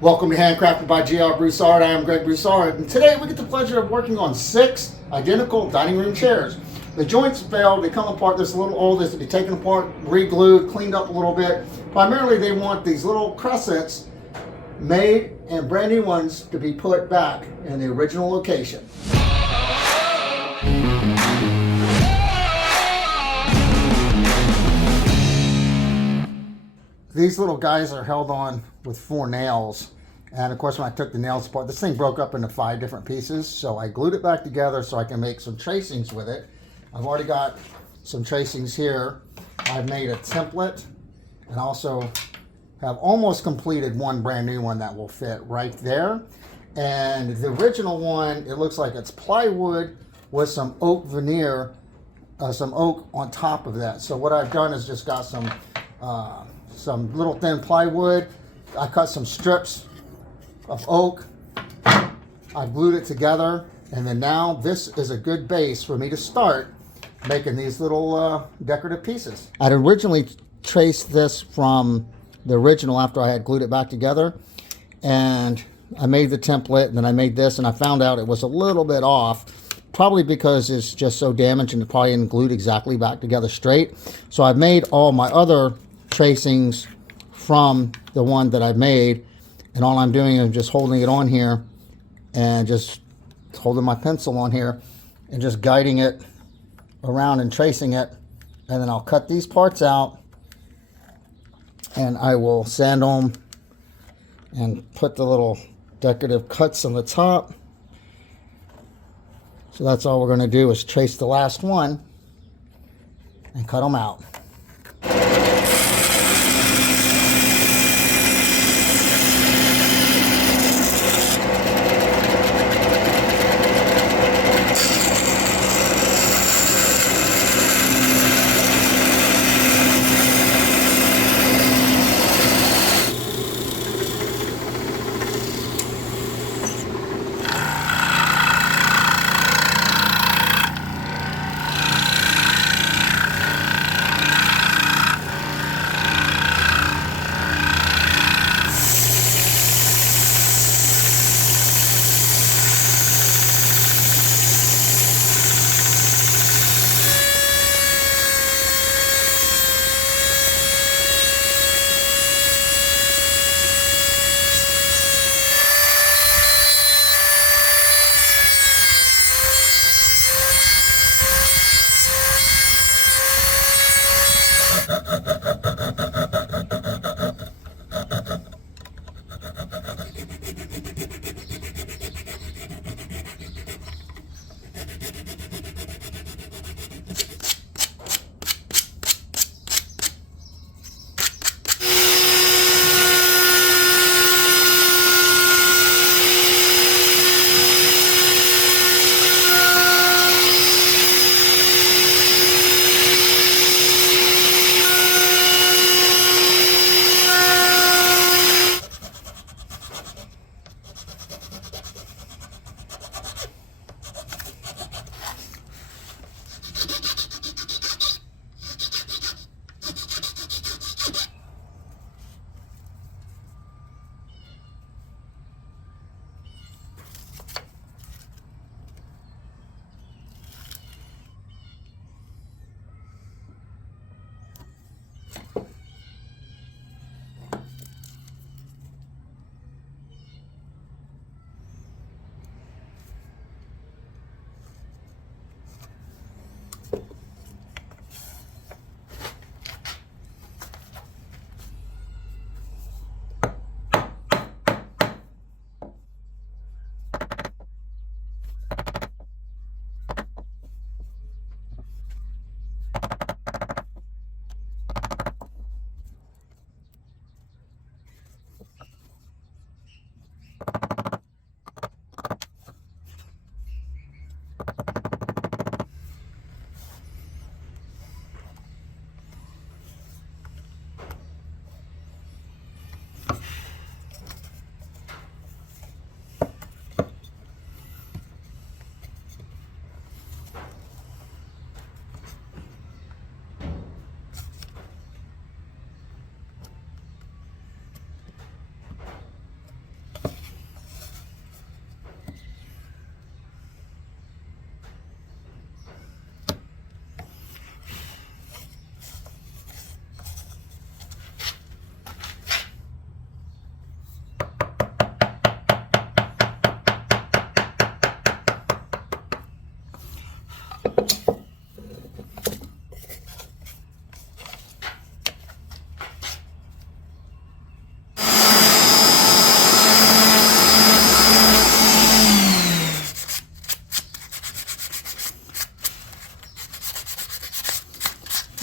Welcome to Handcrafted by G.R. Broussard. I am Greg Broussard, and today we get the pleasure of working on 6 identical dining room chairs. The joints failed, they come apart, this little old, this to be taken apart, re-glued, cleaned up a little bit. Primarily they want these little crescents made and brand new ones to be put back in the original location. These little guys are held on with 4 nails, and of course when I took the nails apart, this thing broke up into 5 different pieces, so I glued it back together so I can make some tracings with it. I've already got some tracings here. I've made a template and also have almost completed one brand new one that will fit right there. And the original one, it looks like it's plywood with some oak veneer, some oak on top of that. So what I've done is just got some little thin plywood. I cut some strips of oak. I glued it together, and then now this is a good base for me to start making these little decorative pieces. I'd originally traced this from the original after I had glued it back together, and I made the template, and then I made this, and I found out it was a little bit off, probably because it's just so damaged and it probably isn't glued exactly back together straight. So I've made all my other tracings from the one that I made, and all I'm doing is just holding it on here and just holding my pencil on here and just guiding it around and tracing it, and then I'll cut these parts out and I will sand them and put the little decorative cuts on the top. So that's all we're going to do is trace the last one and cut them out.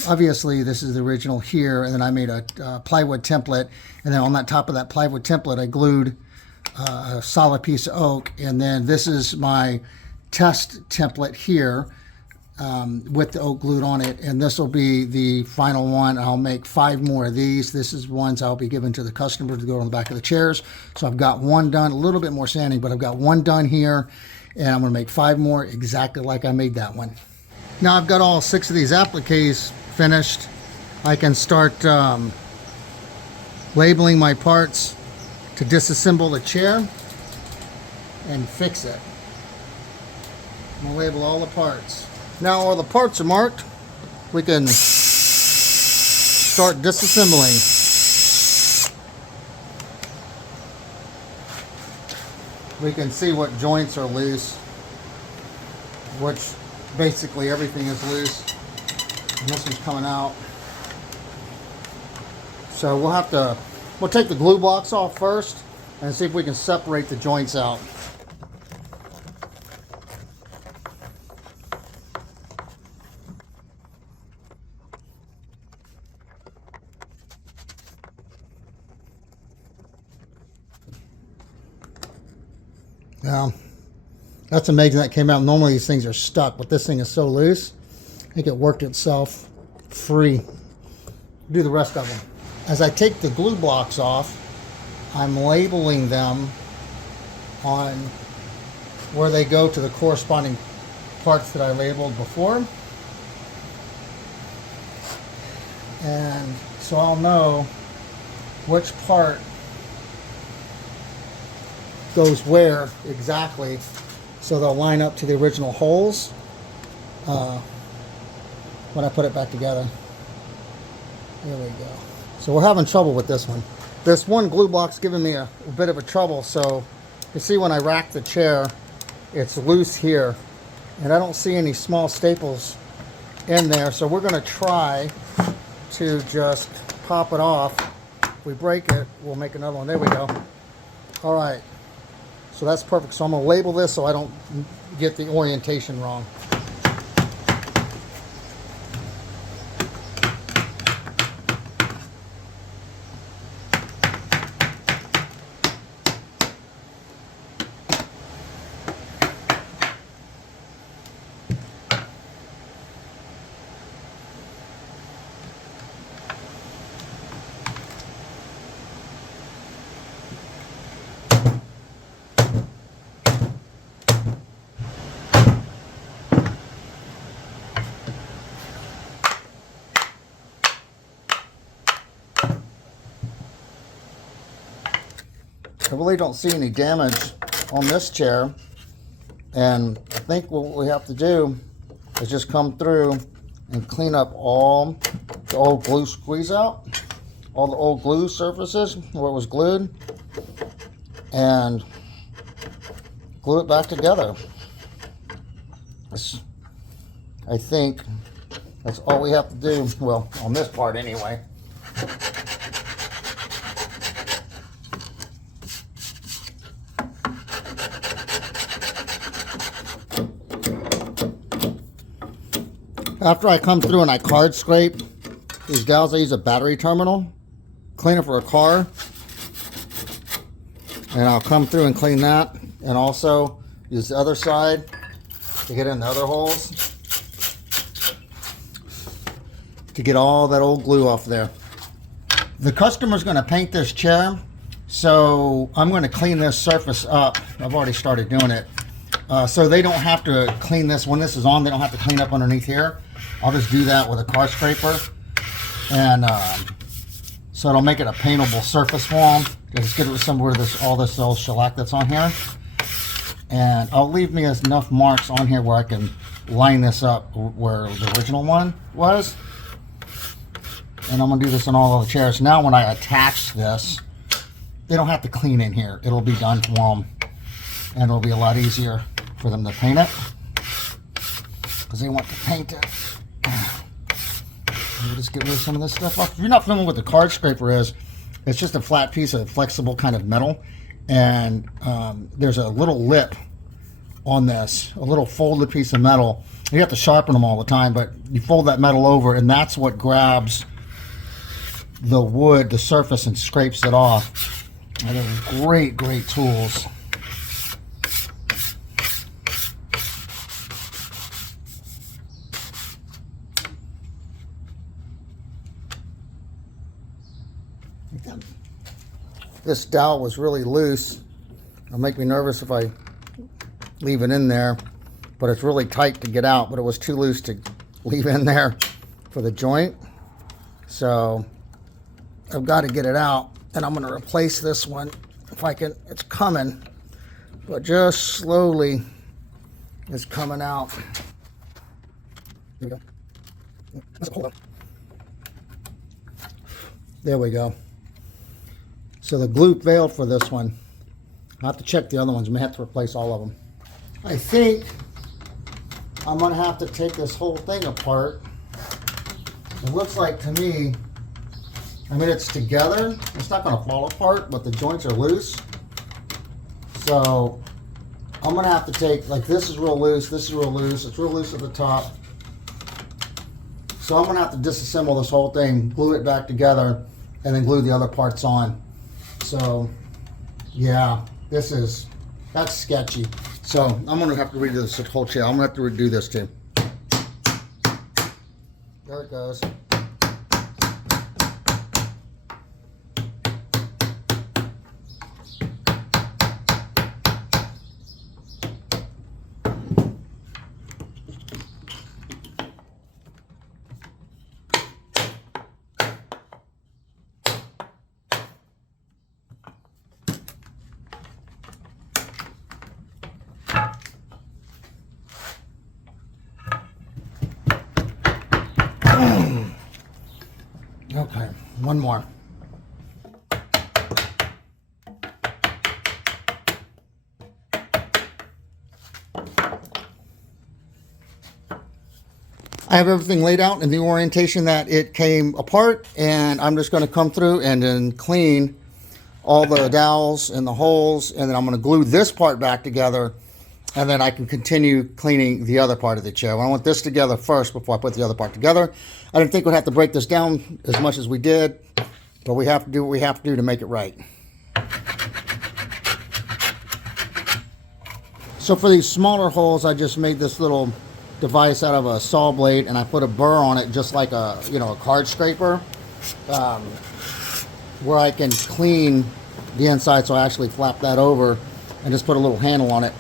obviously this is the original here, and then I made a plywood template, and then on that top of that plywood template I glued a solid piece of oak, and then this is my test template here with the oak glued on it, and this will be the final one. I'll make 5 more of these. This is ones I'll be giving to the customer to go on the back of the chairs. So I've got one done, a little bit more sanding, but I've got one done here, and I'm going to make 5 more exactly like I made that one. Now I've got all 6 of these appliques finished. I can start labeling my parts to disassemble the chair and fix it. I'm going to label all the parts. Now all the parts are marked, we can start disassembling. We can see what joints are loose, which basically everything is loose. And this one's coming out. So we'll take the glue blocks off first and see if we can separate the joints out. Now, that's amazing that came out. Normally these things are stuck, but this thing is so loose, I think it worked itself free. Do the rest of them. As I take the glue blocks off, I'm labeling them on where they go to the corresponding parts that I labeled before. And so I'll know which part goes where exactly, so they'll line up to the original holes when I put it back together. There we go. So we're having trouble with this one. This one glue block's giving me a bit of a trouble. So you see when I rack the chair, it's loose here, and I don't see any small staples in there. So we're going to try to just pop it off. If we break it, we'll make another one. There we go. All right. So that's perfect. So I'm going to label this so I don't get the orientation wrong. I really don't see any damage on this chair, and I think what we have to do is just come through and clean up all the old glue squeeze out, all the old glue surfaces where it was glued, and glue it back together. I think that's all we have to do, well, on this part anyway. After I come through and I card scrape these gals, I use a battery terminal cleaner for a car, and I'll come through and clean that, and also use the other side to get in the other holes to get all that old glue off there. The customer's going to paint this chair, so I'm going to clean this surface up. I've already started doing it. So they don't have to clean this. When this is on, they don't have to clean up underneath here. I'll just do that with a car scraper. And so it'll make it a paintable surface for them. Just get rid of some of all this old shellac that's on here. And I'll leave me enough marks on here where I can line this up where the original one was. And I'm going to do this on all of the chairs. Now when I attach this, they don't have to clean in here. It'll be done for them. And it'll be a lot easier for them to paint it, because they want to paint it. We'll just get rid of some of this stuff off. If you're not familiar with what the card scraper is, it's just a flat piece of flexible kind of metal, and there's a little lip on this, a little folded piece of metal. You have to sharpen them all the time, but you fold that metal over and that's what grabs the wood, the surface, and scrapes it off. And they're great, great tools. This dowel was really loose. It'll make me nervous if I leave it in there, but it's really tight to get out, but it was too loose to leave in there for the joint. So I've got to get it out, and I'm going to replace this one if I can. It's coming, but just slowly it's coming out. There we go. Hold on. There we go. So the glue failed for this one. I'll have to check the other ones. I may have to replace all of them. I think I'm going to have to take this whole thing apart. It looks like to me, I mean, it's together. It's not going to fall apart, but the joints are loose. So I'm going to have to take, like, this is real loose, this is real loose, it's real loose at the top. So I'm going to have to disassemble this whole thing, glue it back together, and then glue the other parts on. So, yeah, that's sketchy. So I'm going to have to redo this whole chair. I'm going to have to redo this too. There it goes. Okay, one more. I have everything laid out in the orientation that it came apart, and I'm just going to come through and then clean all the dowels and the holes, and then I'm going to glue this part back together, and then I can continue cleaning the other part of the chair. I want this together first before I put the other part together. I didn't think we'd have to break this down as much as we did, but we have to do what we have to do to make it right. So for these smaller holes, I just made this little device out of a saw blade, and I put a burr on it just like a, a card scraper, where I can clean the inside. So I actually flap that over and just put a little handle on it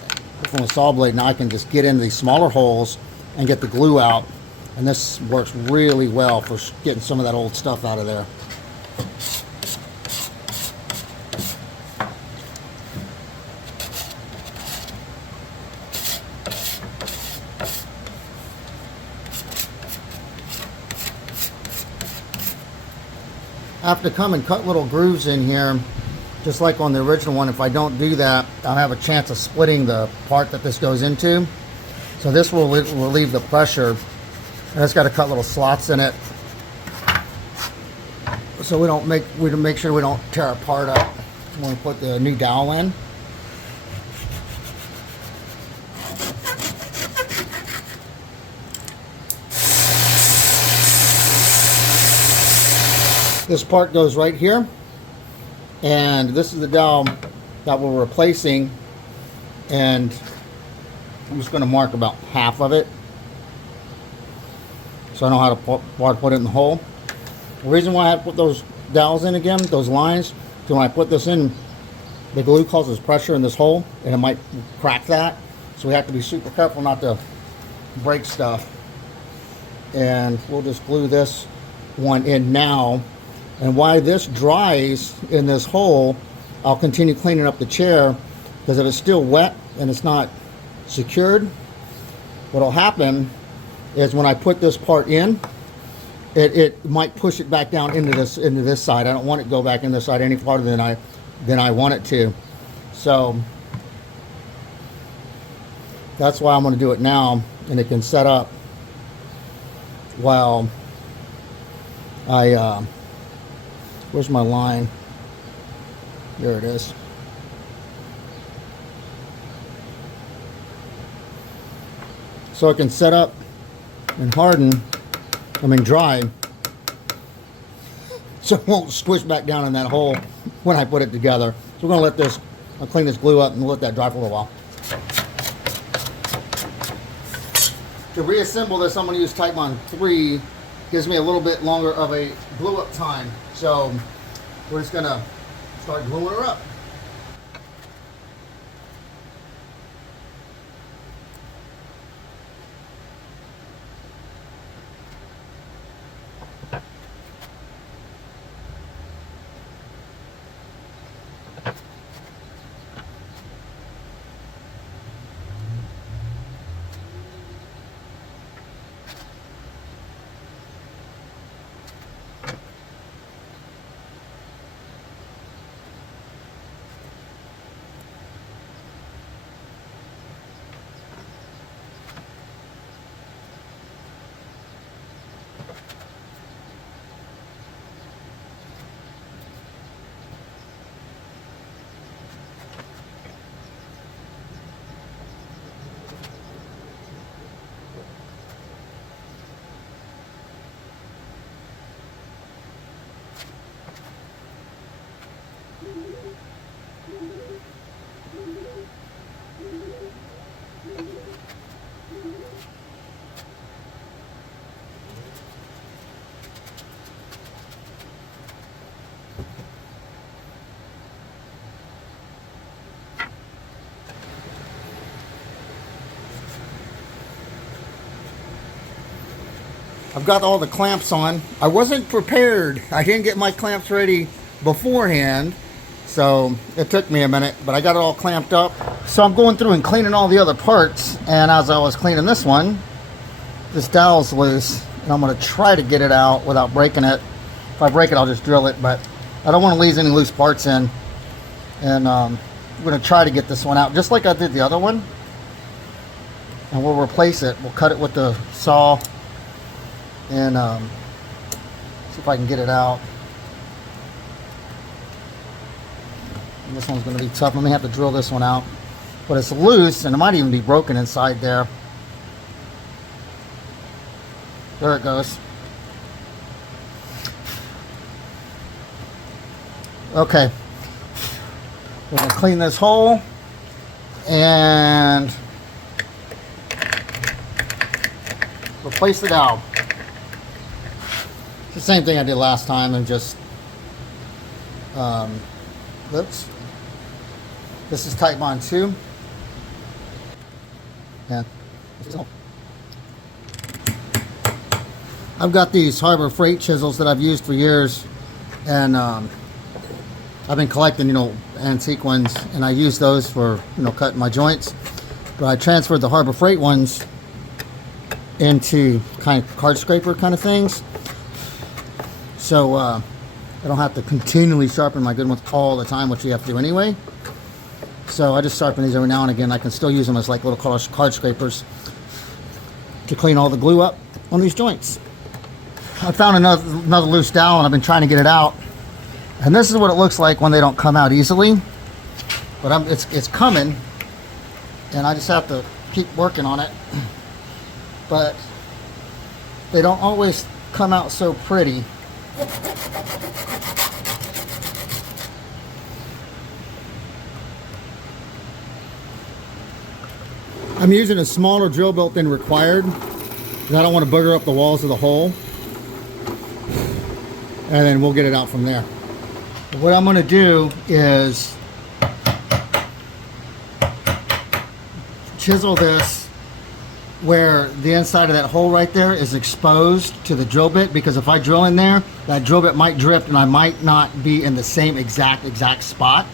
from a saw blade. Now I can just get into these smaller holes and get the glue out, and this works really well for getting some of that old stuff out of there. I have to come and cut little grooves in here, just like on the original one. If I don't do that, I'll have a chance of splitting the part that this goes into. So this will relieve the pressure. And it's got to cut little slots in it, so we make sure we don't tear a part up when we put the new dowel in. This part goes right here, and this is the dowel that we're replacing, and I'm just going to mark about half of it so I know how to put it in the hole. The reason why I have to put those dowels in again, those lines, so when I put this in, the glue causes pressure in this hole and it might crack that, so we have to be super careful not to break stuff. And we'll just glue this one in now. And while this dries in this hole, I'll continue cleaning up the chair, because if it's still wet and it's not secured, what'll happen is when I put this part in, it might push it back down into this side. I don't want it to go back in this side any farther than I want it to. So that's why I'm going to do it now, and it can set up while I where's my line? There it is. so it can set up and harden, dry, so it won't squish back down in that hole when I put it together. So we're gonna let this, I'll clean this glue up and let that dry for a little while. To reassemble this, I'm gonna use Titebond 3. Gives me a little bit longer of a glue up time. So we're just gonna start gluing her up. I've got all the clamps on. I wasn't prepared. I didn't get my clamps ready beforehand, so it took me a minute, but I got it all clamped up. So I'm going through and cleaning all the other parts, and as I was cleaning this one, this dowel's loose, and I'm going to try to get it out without breaking it. If I break it, I'll just drill it, but I don't want to leave any loose parts in. And I'm going to try to get this one out, just like I did the other one. And we'll replace it. We'll cut it with the saw and see if I can get it out. And this one's going to be tough. I may have to drill this one out, but it's loose and it might even be broken inside there. There it goes. Okay, we're going to clean this hole and replace the dowel. The same thing I did last time, and just oops, this is Titebond 2. Yeah, I've got these Harbor Freight chisels that I've used for years, and I've been collecting, you know, antique ones, and I use those for, you know, cutting my joints. But I transferred the Harbor Freight ones into kind of card scraper kind of things, so I don't have to continually sharpen my good ones all the time, which you have to do anyway. So I just sharpen these every now and again. I can still use them as like little card scrapers to clean all the glue up on these joints. I found another loose dowel, and I've been trying to get it out. And this is what it looks like when they don't come out easily. But it's coming, and I just have to keep working on it. But they don't always come out so pretty. I'm using a smaller drill bit than required, because I don't want to booger up the walls of the hole. And then we'll get it out from there. What I'm going to do is chisel this where the inside of that hole right there is exposed to the drill bit, because if I drill in there, that drill bit might drift and I might not be in the same exact spot.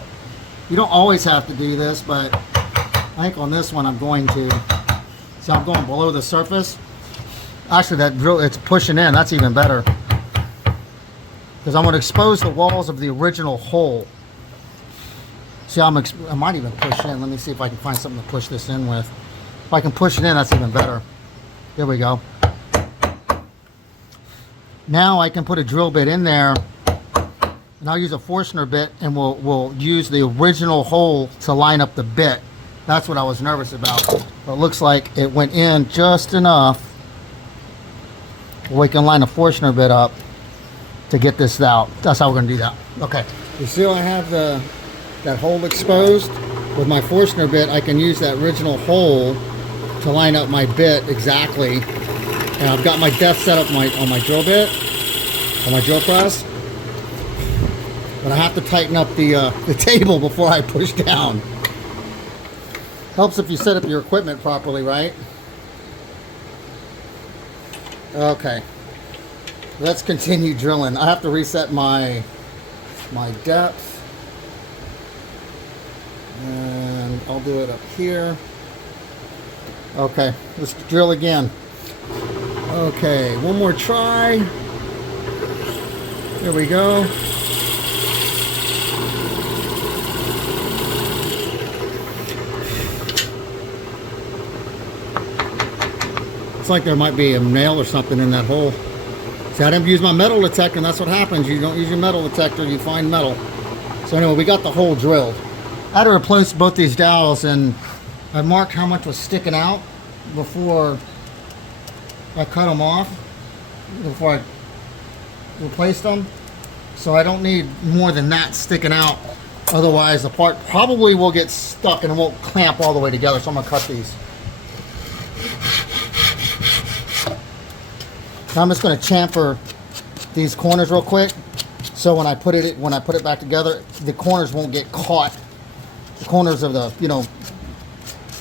You don't always have to do this, but I think on this one I'm going to. See, I'm going below the surface. Actually, that drill, it's pushing in. That's even better, because I'm going to expose the walls of the original hole. See, I might even push in. Let me see if I can find something to push this in with. If I can push it in, that's even better. There we go. Now I can put a drill bit in there, and I'll use a Forstner bit, and we'll use the original hole to line up the bit. That's what I was nervous about. But it looks like it went in just enough. We can line a Forstner bit up to get this out. That's how we're going to do that. Okay. You see I have that hole exposed? With my Forstner bit, I can use that original hole to line up my bit exactly. And I've got my depth set up on my drill bit, on my drill press. But I have to tighten up the table before I push down. Helps if you set up your equipment properly, right? Okay. Let's continue drilling. I have to reset my depth. And I'll do it up here. Okay, let's drill again. Okay, one more try. There we go. It's like there might be a nail or something in that hole. See, I didn't use my metal detector, and that's what happens. You don't use your metal detector, you find metal. So anyway, we got the hole drilled. I had to replace both these dowels, and I marked how much was sticking out before I cut them off, before I replaced them. So I don't need more than that sticking out. Otherwise, the part probably will get stuck and it won't clamp all the way together. So I'm gonna cut these. Now I'm just gonna chamfer these corners real quick. So when I put it back together, the corners won't get caught. The corners of the,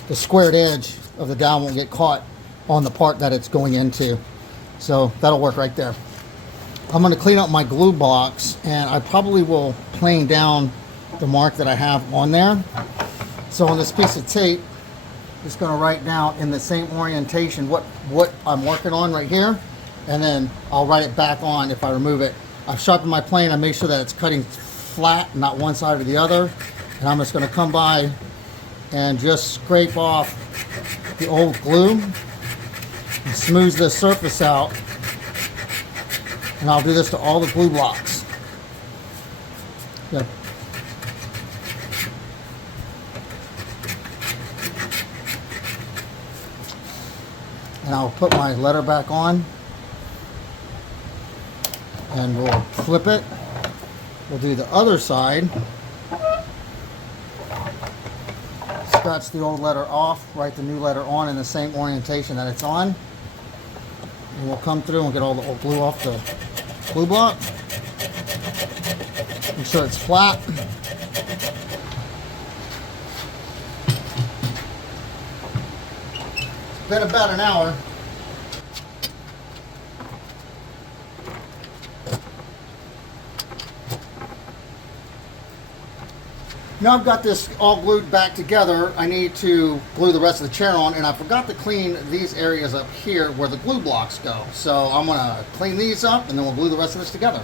the squared edge of the dowel won't get caught on the part that it's going into. So that'll work right there. I'm going to clean up my glue box, and I probably will plane down the mark that I have on there. So on this piece of tape, I'm just going to write down in the same orientation what I'm working on right here, and then I'll write it back on if I remove it. I've sharpened my plane. I make sure that it's cutting flat, not one side or the other. And I'm just going to come by and just scrape off the old glue and smooth the surface out. And I'll do this to all the glue blocks. Good. And I'll put my letter back on. And we'll flip it. We'll do the other side. Scratch the old letter off, write the new letter on in the same orientation that it's on. And we'll come through and get all the old glue off the glue block. Make sure it's flat. It's been about an hour. Now I've got this all glued back together. I need to glue the rest of the chair on, and I forgot to clean these areas up here where the glue blocks go. So I'm gonna clean these up, and then we'll glue the rest of this together.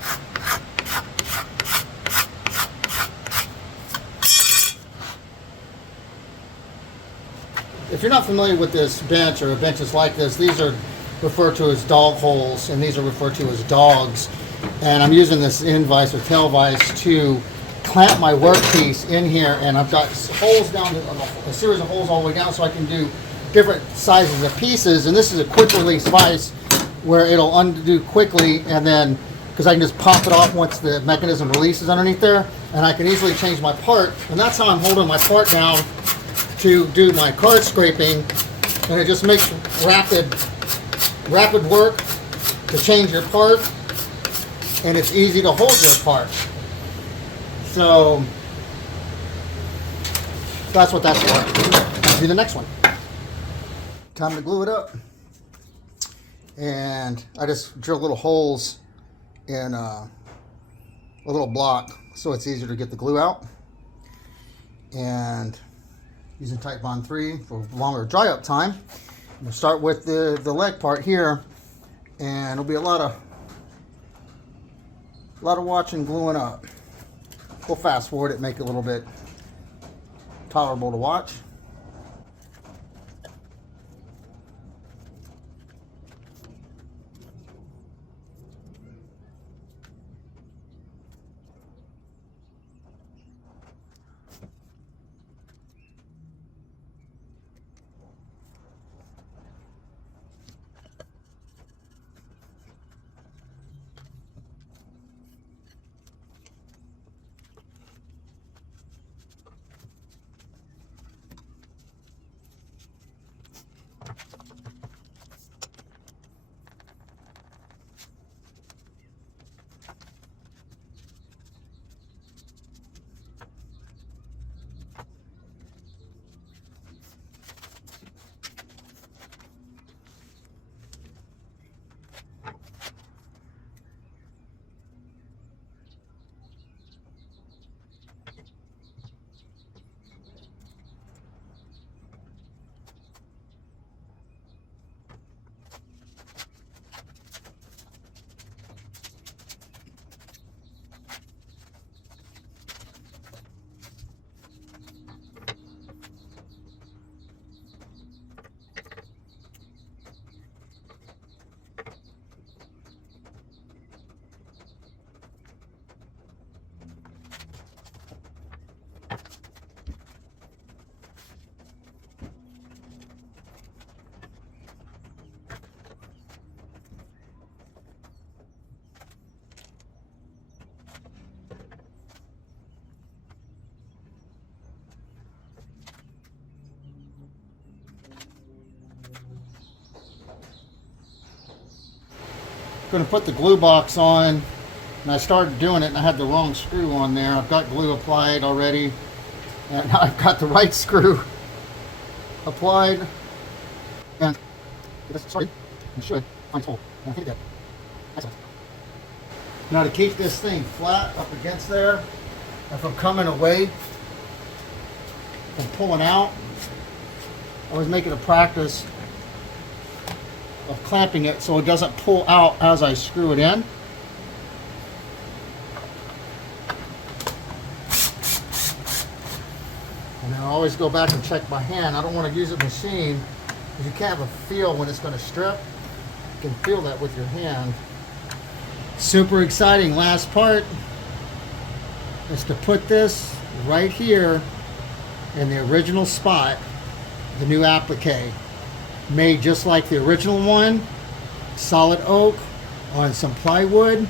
If you're not familiar with this bench or benches like this, these are referred to as dog holes, and these are referred to as dogs. And I'm using this end vise or tail vise to clamp my workpiece in here, and I've got holes down, a series of holes all the way down, so I can do different sizes of pieces. And this is a quick release vise where it'll undo quickly, and then because I can just pop it off once the mechanism releases underneath there, and I can easily change my part. And that's how I'm holding my part down to do my card scraping, and it just makes rapid work to change your part, and it's easy to hold your part. So that's what that's for. Let's do the next one. Time to glue it up. And I just drill little holes in a little block so it's easier to get the glue out. And using Type Bond 3 for longer dry up time. We'll start with the leg part here, and it'll be a lot of watching gluing up. We'll fast forward it, make it a little bit tolerable to watch. going to put the glue box on, and I started doing it and I had the wrong screw on there. I've got glue applied already, and I've got the right screw applied, and sorry, you should find hole. I think that. Excellent. Now to keep this thing flat up against there, if I'm coming away from pulling out, I was making a practice of clamping it so it doesn't pull out as I screw it in. And then I always go back and check my hand. I don't want to use a machine because you can't have a feel when it's going to strip. You can feel that with your hand. Super exciting. Last part is to put this right here in the original spot, the new applique. Made just like the original one, solid oak on some plywood,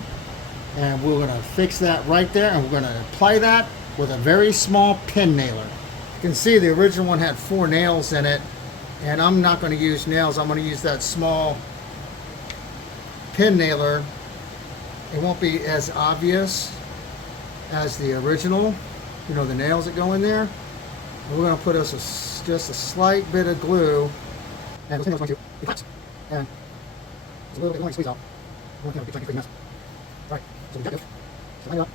and we're going to fix that right there, and we're going to apply that with a very small pin nailer. You can see the original one had 4 nails in it, and I'm not going to use nails. I'm going to use that small pin nailer. It won't be as obvious as the original, you know, the nails that go in there. And we're going to put us just a slight bit of glue. And this thing is going to be hot. And it's a little bit more to squeeze out. One thing I'll be trying to mess. Alright, so we got it. So line up.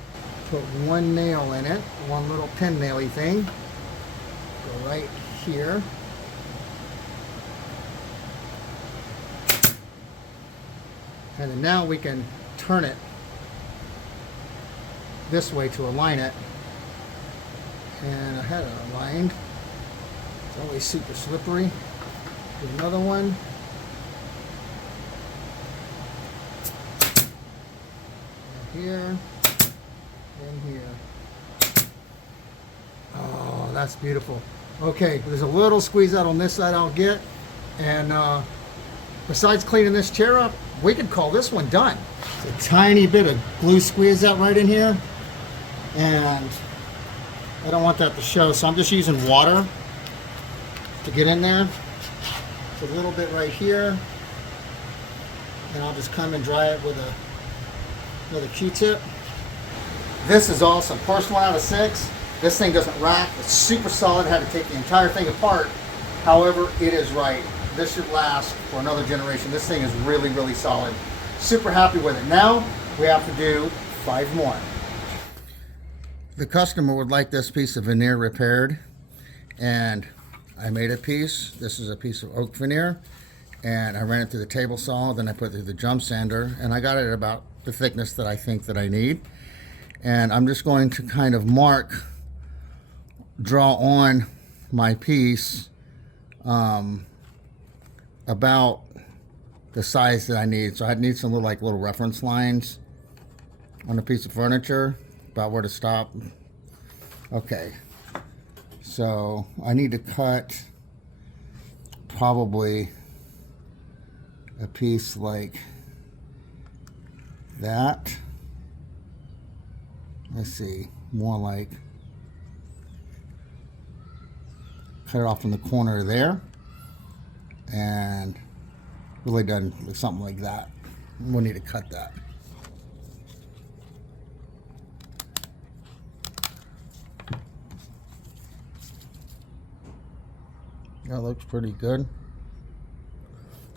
Put 1 nail in it, 1 little pin naily thing. Go right here. And then now we can turn it this way to align it. And I had it aligned. It's always super slippery. Here's another one. And here. And here. Oh, that's beautiful. Okay, there's a little squeeze out on this side I'll get. And besides cleaning this chair up, we could call this one done. It's a tiny bit of glue squeeze out right in here. And I don't want that to show, so I'm just using water to get in there. A little bit right here, and I'll just come and dry it with another Q-tip. This is awesome. First 1 out of 6. This thing doesn't rack. It's super solid. I had to take the entire thing apart. However, it is right. This should last for another generation. This thing is really, really solid. Super happy with it. Now we have to do 5 more. The customer would like this piece of veneer repaired, and I made a piece. This is a piece of oak veneer, and I ran it through the table saw, then I put it through the jump sander, and I got it at about the thickness that I think that I need. And I'm just going to kind of draw on my piece about the size that I need. So I need some little reference lines on a piece of furniture about where to stop. Okay. So I need to cut probably a piece like that. Let's see, more like, cut it off from the corner there, and really done with something like that. We'll need to cut that. That looks pretty good.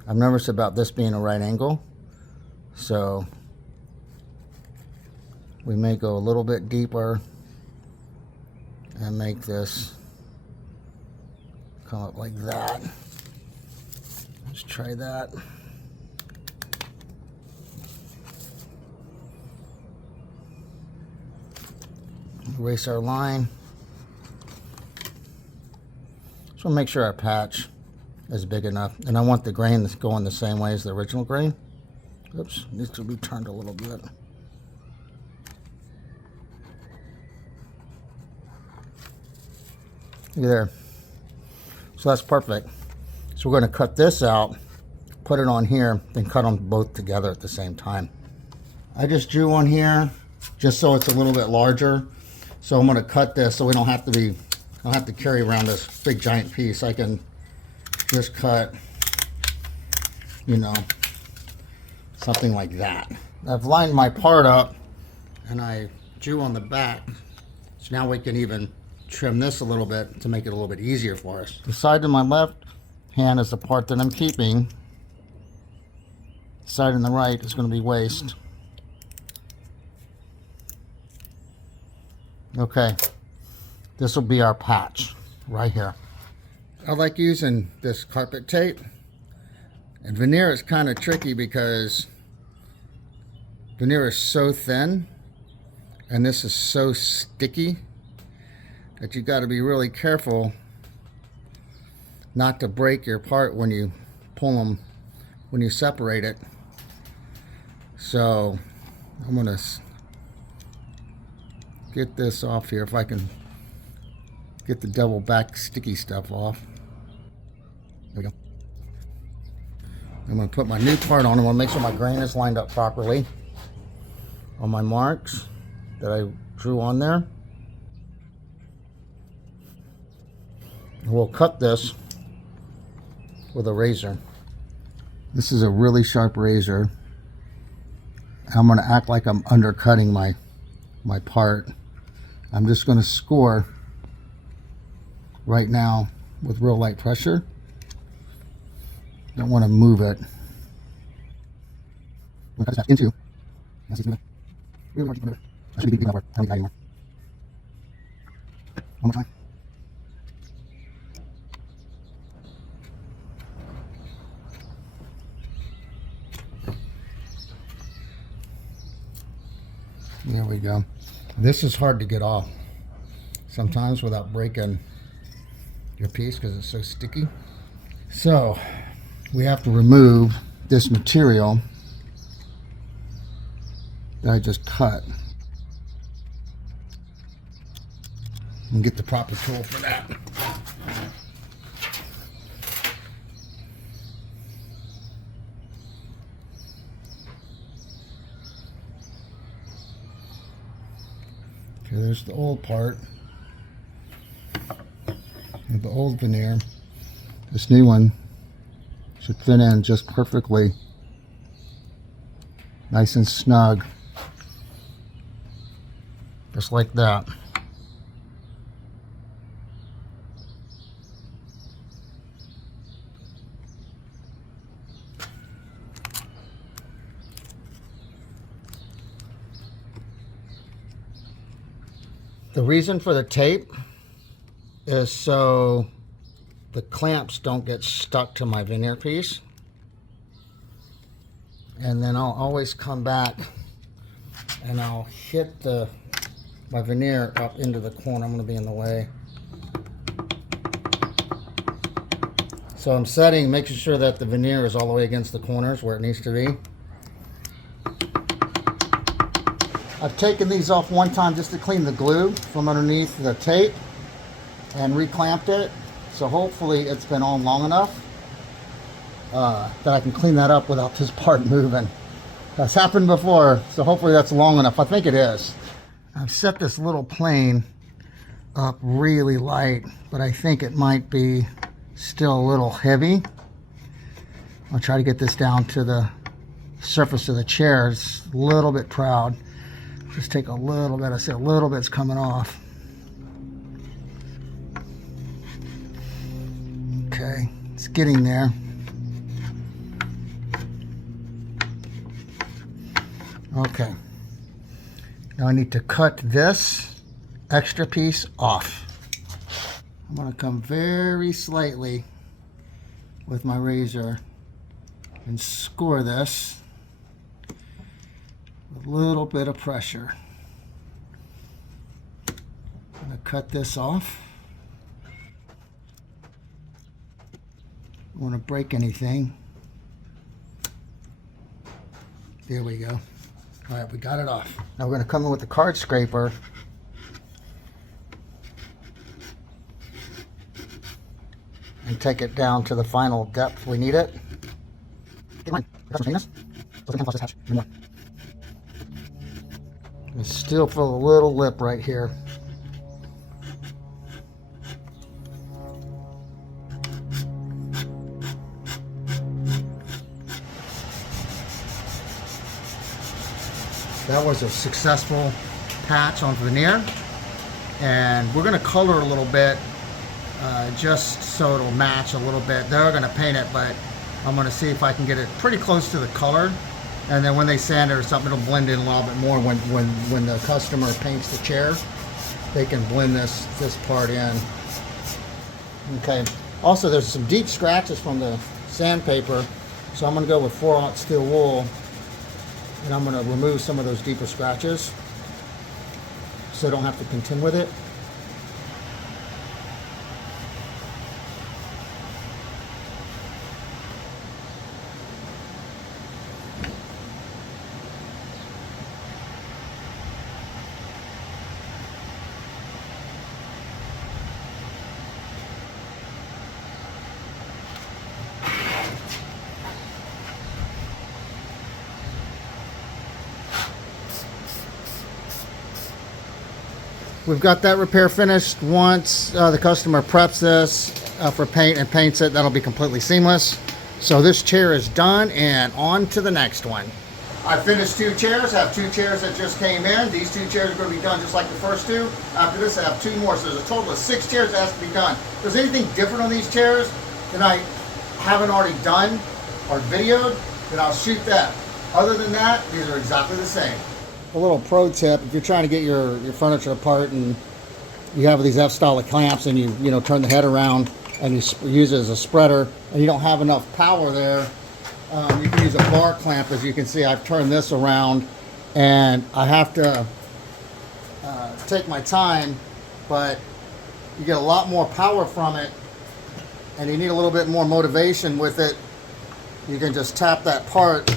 I'm nervous about this being a right angle, so we may go a little bit deeper and make this come up like that. Let's try that. Erase our line. Just want to make sure our patch is big enough, and I want the grain that's going the same way as the original grain. Oops, needs to be turned a little bit. Look there. So that's perfect. So we're going to cut this out, put it on here, then cut them both together at the same time. I just drew on here just so it's a little bit larger. So I'm going to cut this so we don't have to carry around this big giant piece. I can just cut, you know, Something like that. I've lined my part up and I drew on the back. So now we can even trim this a little bit to make it a little bit easier for us. The side to my left hand is the part that I'm keeping. The side on the right is going to be waste. Okay, this will be our patch right here. I like using this carpet tape. And veneer is kind of tricky because veneer is so thin and this is so sticky that you got to be really careful not to break your part when you pull them, when you separate it. So I'm going to get this off here if I can get the double back sticky stuff off. There we go. I'm going to put my new part on. I want to make sure my grain is lined up properly on my marks that I drew on there. And we'll cut this with a razor. This is a really sharp razor. I'm going to act like I'm undercutting my part. I'm just going to score right now with real light pressure. Don't want to move it. We'll cut this back into. Really large. I should be big enough. I don't need that anymore. One more time. There we go. This is hard to get off sometimes without breaking your piece because it's so sticky. So we have to remove this material that I just cut and get the proper tool for that. Okay, there's the old part of the old veneer. This new one should fit in just perfectly, nice and snug, just like that. The reason for the tape is so the clamps don't get stuck to my veneer piece. And then I'll always come back and I'll hit my veneer up into the corner. I'm going to be in the way. So I'm setting, making sure that the veneer is all the way against the corners where it needs to be. I've taken these off one time just to clean the glue from underneath the tape and reclamped it. So hopefully it's been on long enough that I can clean that up without this part moving. That's happened before, so hopefully that's long enough. I think it is. I've set this little plane up really light, but I think it might be still a little heavy. I'll try to get this down to the surface of the chair. It's a little bit proud. Just take a little bit. I said a little bit's coming off. Okay, it's getting there. Okay, now I need to cut this extra piece off. I'm going to come very slightly with my razor and score this with a little bit of pressure. I'm going to cut this off. I don't want to break anything. There we go. All right, we got it off. Now we're going to come in with the card scraper and take it down to the final depth we need it. Get mine. I got some cleanness. So I can flush this hatch anymore. I still feel a little lip right here. That was a successful patch on veneer. And we're going to color a little bit just so it'll match a little bit. They're going to paint it, but I'm going to see if I can get it pretty close to the color. And then when they sand it or something, it'll blend in a little bit more. When the customer paints the chair, they can blend this part in. Okay. Also, there's some deep scratches from the sandpaper, so I'm going to go with 4/0 steel wool, and I'm going to remove some of those deeper scratches so I don't have to contend with it. We've got that repair finished. Once the customer preps this for paint and paints it, that'll be completely seamless. So this chair is done, and on to the next one. I finished 2 chairs. I have 2 chairs that just came in. These 2 chairs are going to be done just like the first 2. After this, I have 2 more. So there's a total of 6 chairs that has to be done. If there's anything different on these chairs that I haven't already done or videoed, then I'll shoot that. Other than that, these are exactly the same. A little pro tip: if you're trying to get your furniture apart and you have these F-style clamps and you turn the head around and you use it as a spreader and you don't have enough power there, you can use a bar clamp. As you can see, I've turned this around and I have to take my time, but you get a lot more power from it, and you need a little bit more motivation with it. You can just tap that part,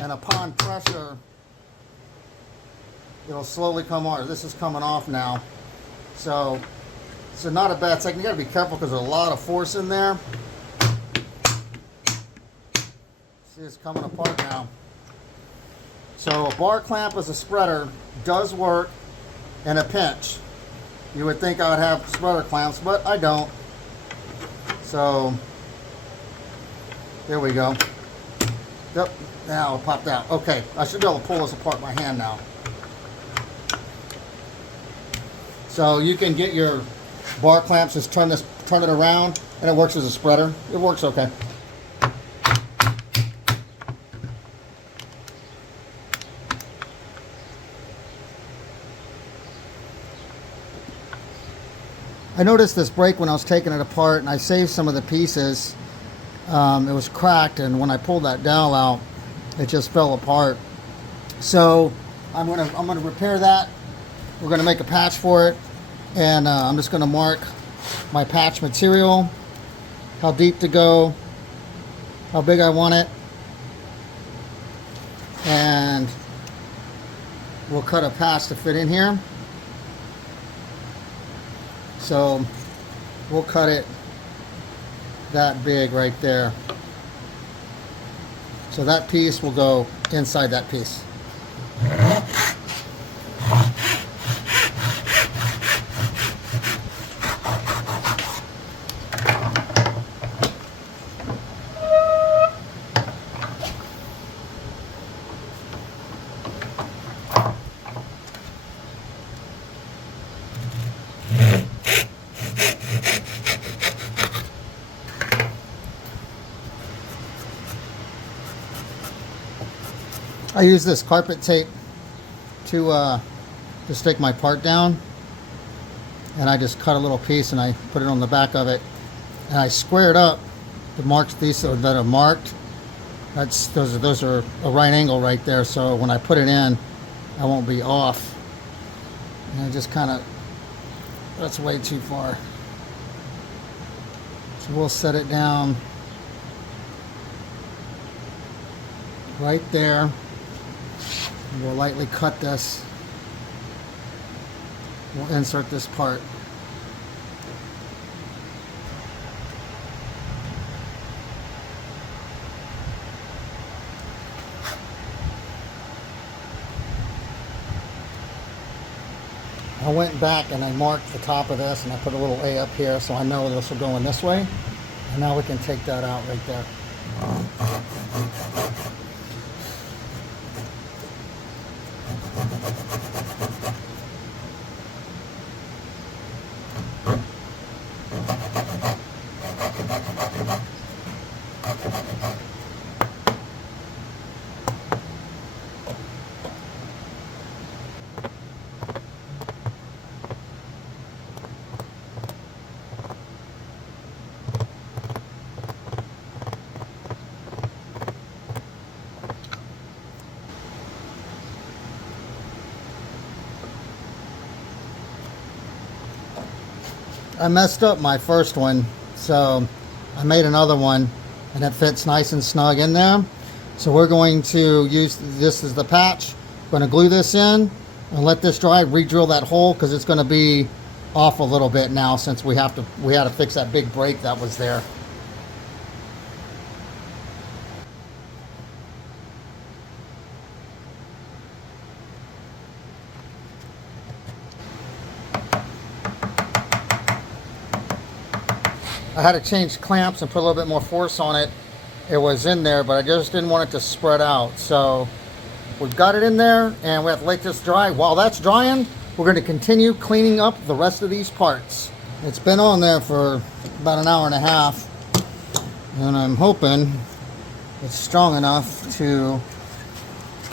and upon pressure, it'll slowly come off. This is coming off now. So not a bad technique. You gotta be careful because there's a lot of force in there. See, it's coming apart now. So a bar clamp as a spreader does work in a pinch. You would think I would have spreader clamps, but I don't. So there we go. Yep. Now it popped out. Okay, I should be able to pull this apart by hand now. So you can get your bar clamps, just turn it around, and it works as a spreader. It works okay. I noticed this break when I was taking it apart, and I saved some of the pieces. It was cracked, and when I pulled that dowel out, it just fell apart. So I'm gonna repair that. We're gonna make a patch for it, and I'm just gonna mark my patch material, how deep to go, how big I want it, and we'll cut a patch to fit in here. So we'll cut it that big right there. So that piece will go inside that piece. I use this carpet tape to stick my part down, and I just cut a little piece and I put it on the back of it, and I square it up. The marks these that are marked, those are a right angle right there, so when I put it in, I won't be off. And I just kind of, that's way too far. So we'll set it down right there. We'll lightly cut this. We'll insert this part. I went back and I marked the top of this, and I put a little A up here so I know this will go in this way. And now we can take that out right there. I messed up my first one, so I made another one and it fits nice and snug in there. So we're going to use this as the patch. Going to glue this in and let this dry, re-drill that hole because it's going to be off a little bit now since we had to fix that big break that was there. I had to change clamps and put a little bit more force on it. It was in there, but I just didn't want it to spread out. So we've got it in there and we have to let this dry. While that's drying, we're going to continue cleaning up the rest of these parts. It's been on there for about an hour and a half, and I'm hoping it's strong enough to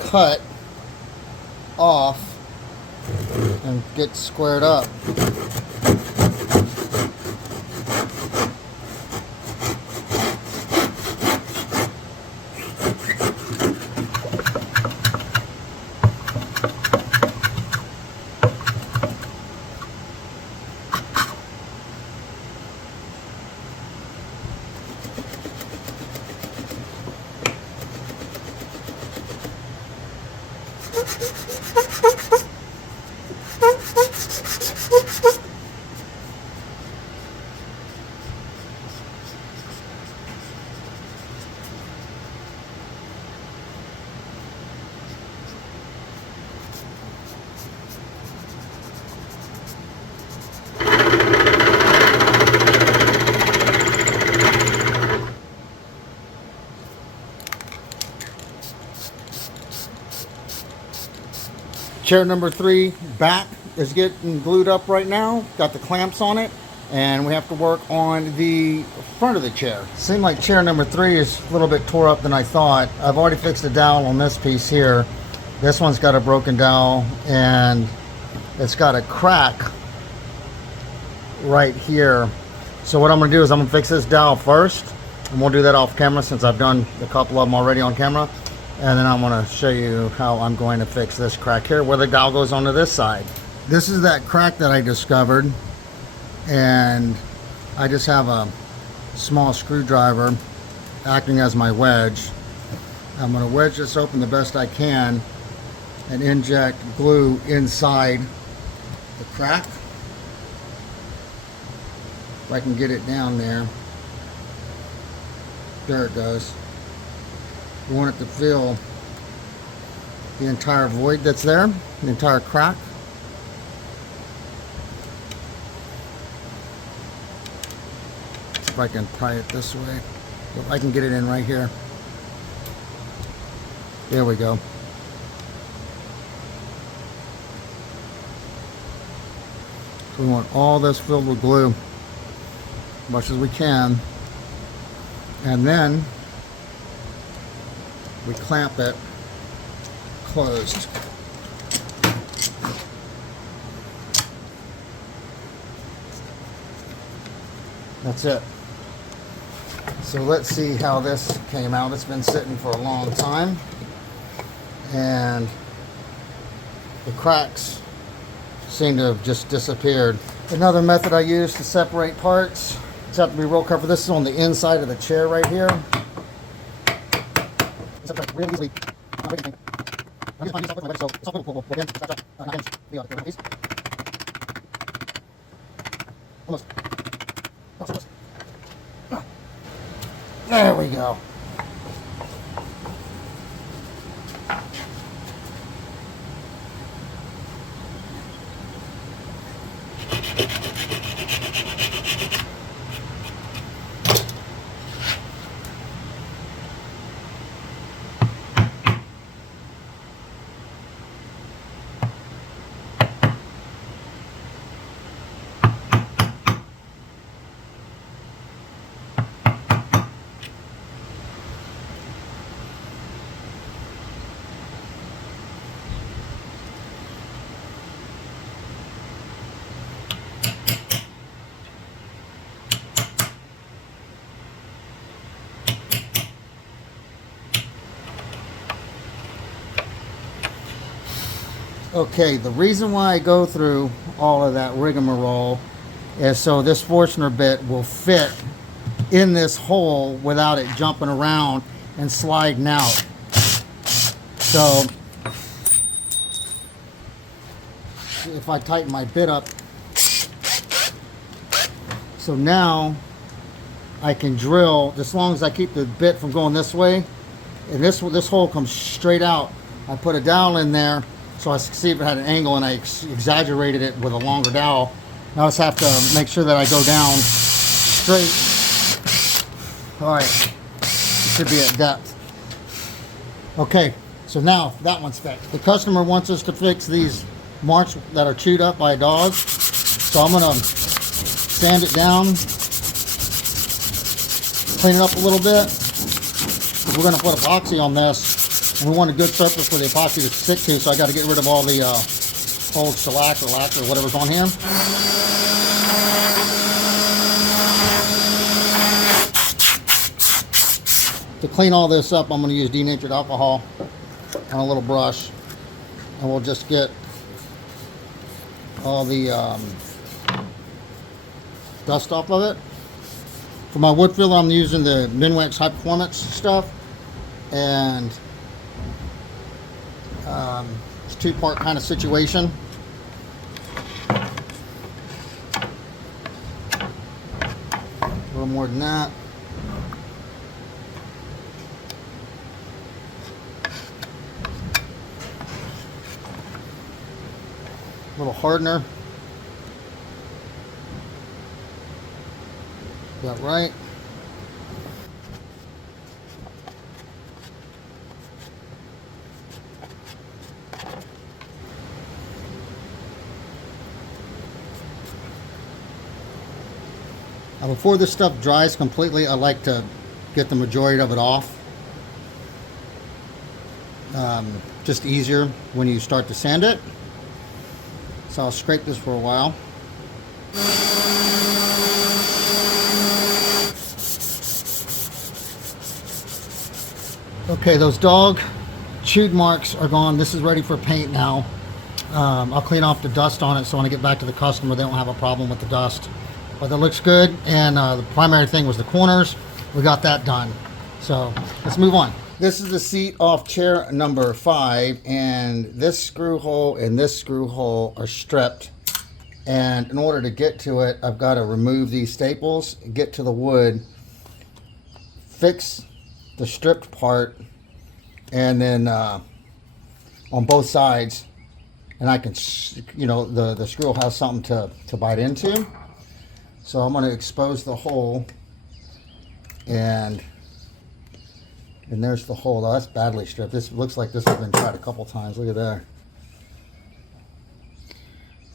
cut off and get squared up. Chair number 3 back is getting glued up right now. Got the clamps on it, and we have to work on the front of the chair. Seemed like chair number 3 is a little bit tore up than I thought. I've already fixed the dowel on this piece here. This one's got a broken dowel and it's got a crack right here. So what I'm going to do is I'm going to fix this dowel first, and we'll do that off camera since I've done a couple of them already on camera. And then I'm going to show you how I'm going to fix this crack here where the dowel goes onto this side. This is that crack that I discovered, and I just have a small screwdriver acting as my wedge. I'm going to wedge this open the best I can and inject glue inside the crack. If I can get it down there. There it goes. We want it to fill the entire void that's there, the entire crack. If I can pry it this way, if I can get it in right here. There we go. So we want all this filled with glue, as much as we can, and then we clamp it closed. That's it. So let's see how this came out. It's been sitting for a long time, and the cracks seem to have just disappeared. Another method I use to separate parts, it's have to be roll cover. This is on the inside of the chair right here. Really easily. Almost. There we go. Okay, the reason why I go through all of that rigmarole is so this Forstner bit will fit in this hole without it jumping around and sliding out. So if I tighten my bit up, so now I can drill, as long as I keep the bit from going this way, and this hole comes straight out. I put a dowel in there so I could see if it had an angle, and I exaggerated it with a longer dowel. Now I just have to make sure that I go down straight. All right, it should be at depth. Okay, so now that one's fixed. The customer wants us to fix these marks that are chewed up by dogs. So I'm gonna sand it down, clean it up a little bit. We're gonna put epoxy on this, and we want a good surface for the epoxy to stick to, so I gotta get rid of all the old shellac or lac or whatever's on here. To clean all this up, I'm going to use denatured alcohol on a little brush, and we'll just get all the dust off of it. For my wood filler, I'm using the Minwax High Performance stuff, and it's a two-part kind of situation. A little more than that. Little hardener. Is that right? Now before this stuff dries completely, I like to get the majority of it off. Just easier when you start to sand it. So I'll scrape this for a while. Okay, those dog chewed marks are gone. This is ready for paint now. I'll clean off the dust on it, so when I get back to the customer, they don't have a problem with the dust. But that looks good, and the primary thing was the corners. We got that done. So let's move on. This is the seat off chair number 5, and this screw hole and this screw hole are stripped. And in order to get to it, I've got to remove these staples, get to the wood, fix the stripped part, and then on both sides, and I can, you know, the screw will have something to bite into. So I'm going to expose the hole, and there's the hole. Oh, that's badly stripped. This looks like this has been tried a couple times. Look at that.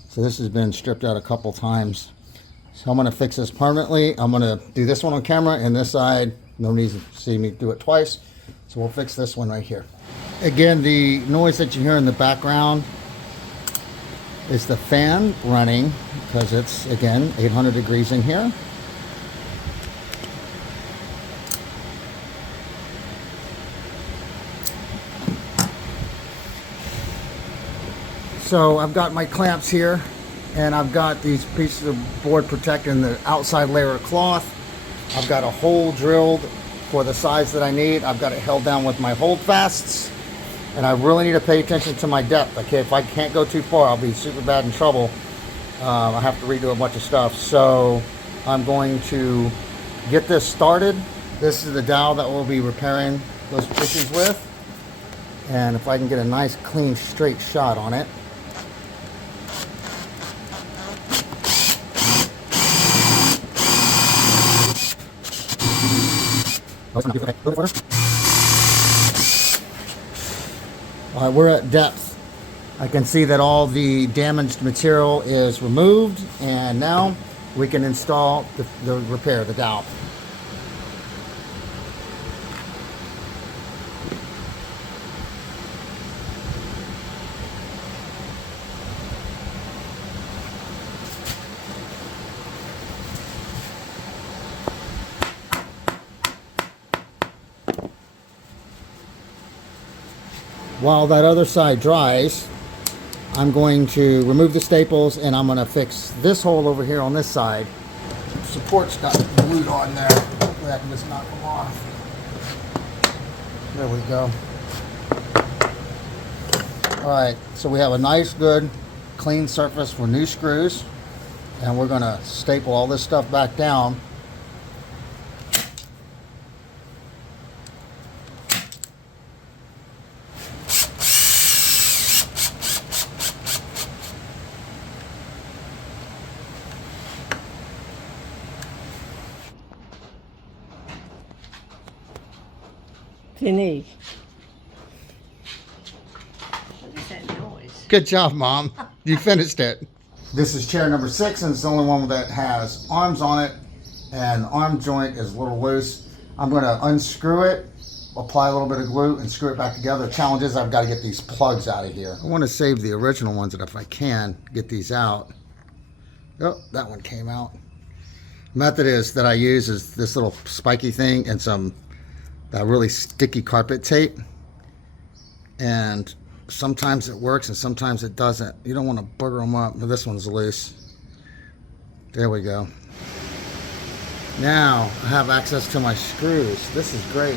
So this has been stripped out a couple times. So I'm going to fix this permanently. I'm going to do this one on camera, and this side, no need to see me do it twice. So we'll fix this one right here. Again, the noise that you hear in the background is the fan running, because it's, again, 800 degrees in here. So I've got my clamps here, and I've got these pieces of board protecting the outside layer of cloth. I've got a hole drilled for the size that I need. I've got it held down with my holdfasts, and I really need to pay attention to my depth. Okay, if I can't go too far, I'll be super bad in trouble. I have to redo a bunch of stuff. So I'm going to get this started. This is the dowel that we'll be repairing those pieces with. And if I can get a nice, clean, straight shot on it. All right, we're at depth. I can see that all the damaged material is removed, and now we can install the repair, the dowel. While that other side dries, I'm going to remove the staples and I'm going to fix this hole over here on this side. Support's got glued on there. Hopefully I can just knock them off. There we go. Alright, so we have a nice, good, clean surface for new screws. And we're going to staple all this stuff back down. Finish. What is that noise? Good job, Mom. You finished it. This is chair number 6, and it's the only one that has arms on it, and the arm joint is a little loose. I'm going to unscrew it, apply a little bit of glue, and screw it back together. The challenge is I've got to get these plugs out of here. I want to save the original ones, and if I can, get these out. Oh, that one came out. Method is that I use is this little spiky thing and some really sticky carpet tape, and sometimes it works and sometimes it doesn't. You don't want to bugger them up, but this one's loose. There we go. Now I have access to my screws. This is great.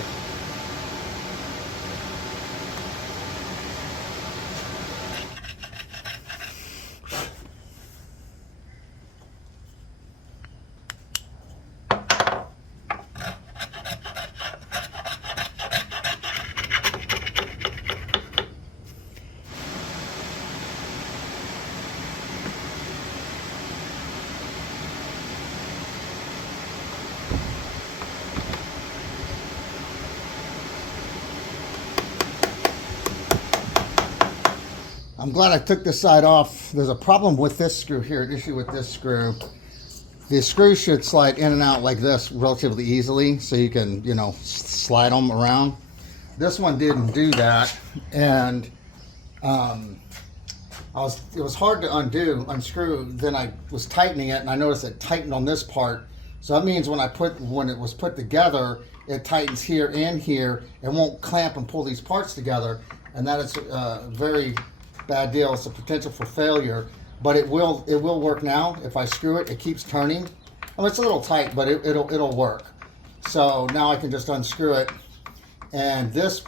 I'm glad I took this side off. There's a problem with this screw here, an issue with this screw. The screws should slide in and out like this relatively easily, so you can, you know, slide them around. This one didn't do that, and it was hard to unscrew. Then I was tightening it, and I noticed it tightened on this part. So that means when it was put together, it tightens here and here. It won't clamp and pull these parts together, and that is very bad deal. It's a potential for failure, but it will work now. If I screw it, it keeps turning. Oh, it's a little tight, but it'll work. So now I can just unscrew it, and this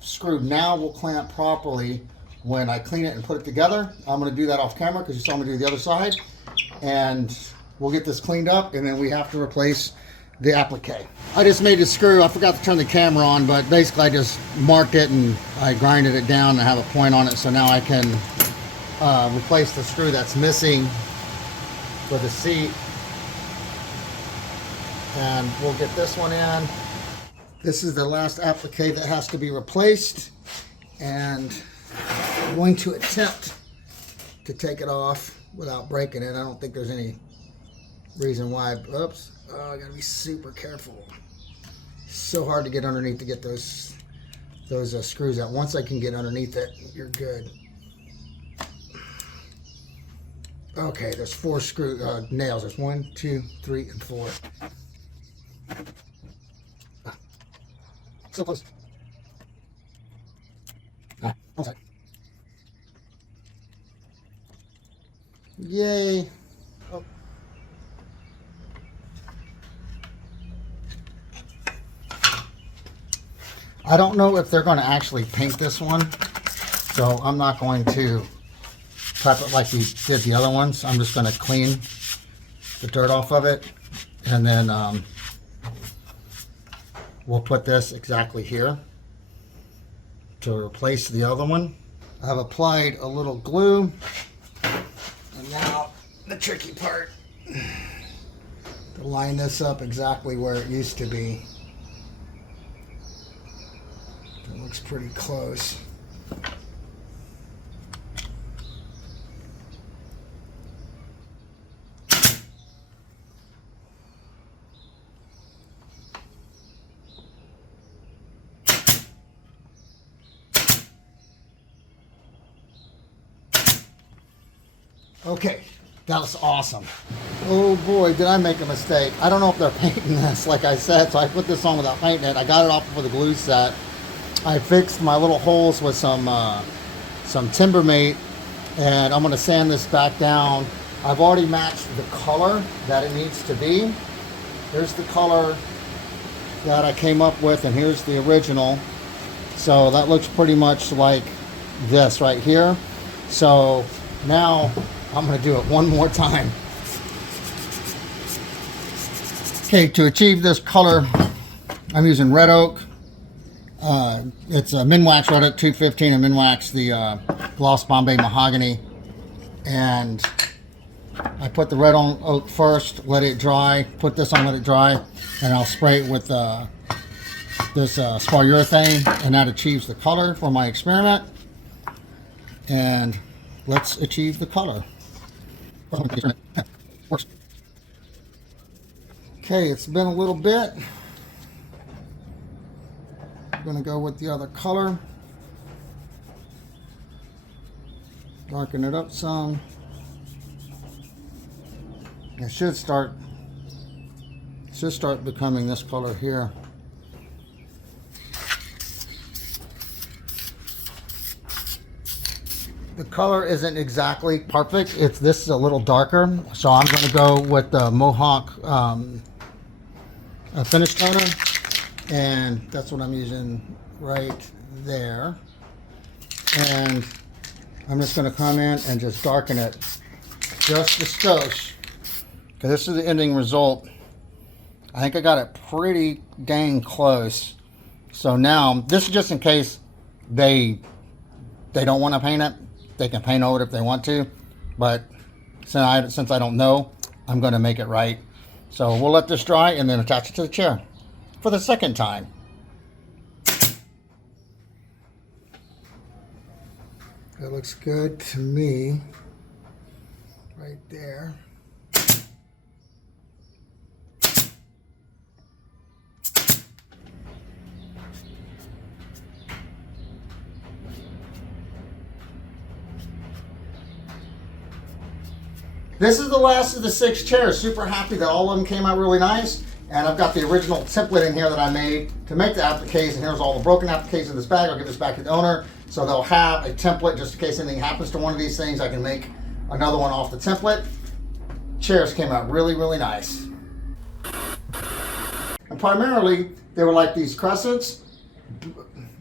screw now will clamp properly when I clean it and put it together. I'm going to do that off camera because you saw me do the other side, and we'll get this cleaned up, and then we have to replace the applique. I just made a screw. I forgot to turn the camera on, but basically I just marked it and I grinded it down and have a point on it, so now I can replace the screw that's missing for the seat. And we'll get this one in. This is the last applique that has to be replaced, and I'm going to attempt to take it off without breaking it. I don't think there's any reason why. Oops. Oh, I gotta be super careful. So hard to get underneath to get those screws out. Once I can get underneath it, you're good. Okay, there's 4 nails. There's 1, 2, 3, and 4. So close. One side. Yay. Oh. I don't know if they're going to actually paint this one, so I'm not going to prep it like we did the other ones. I'm just going to clean the dirt off of it, and then we'll put this exactly here to replace the other one. I've applied a little glue, and now the tricky part, to line this up exactly where it used to be. It looks pretty close. Okay, that was awesome. Oh boy, did I make a mistake. I don't know if they're painting this, like I said, so I put this on without painting it. I got it off with a glue set. I fixed my little holes with some Timbermate And I'm going to sand this back down. I've already matched the color that it needs to be. Here's the color that I came up with, and here's the original. So that looks pretty much like this right here. So now I'm going to do it one more time. Okay, to achieve this color, I'm using red oak. It's a Minwax Red Oak 215 and Minwax the Gloss Bombay Mahogany. And I put the red on oak first, let it dry, put this on, let it dry, and I'll spray it with this polyurethane, and that achieves the color for my experiment. And let's achieve the color. Okay, it's been a little bit. I'm going to go with the other color. Darken it up some. It should start becoming this color here. The color isn't exactly perfect. This is a little darker, so I'm going to go with the Mohawk finish toner, and that's what I'm using right there. And I'm just going to come in and just darken it just a skosh, because this is the ending result. I think I got it pretty dang close. So now, this is just in case they don't want to paint it. They can paint over it if they want to, but since I don't know, I'm going to make it right. So we'll let this dry and then attach it to the chair for the second time. That looks good to me, right there. This is the last of the 6 chairs. Super happy that all of them came out really nice. And I've got the original template in here that I made to make the appliques. And here's all the broken appliques in this bag. I'll give this back to the owner. So they'll have a template just in case anything happens to one of these things. I can make another one off the template. Chairs came out really, really nice. And primarily, they were like these crescents.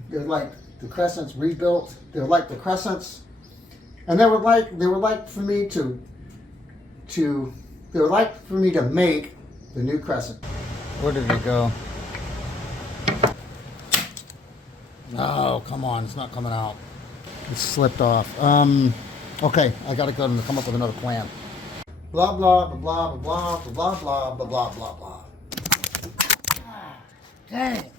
They're like the crescents rebuilt. They're like the crescents. And they were like for me to make the new crescent. Where did it go? Oh, come on, it's not coming out. It slipped off. Okay, I gotta go and come up with another plan. Blah blah blah blah blah blah blah blah blah blah blah. Dang.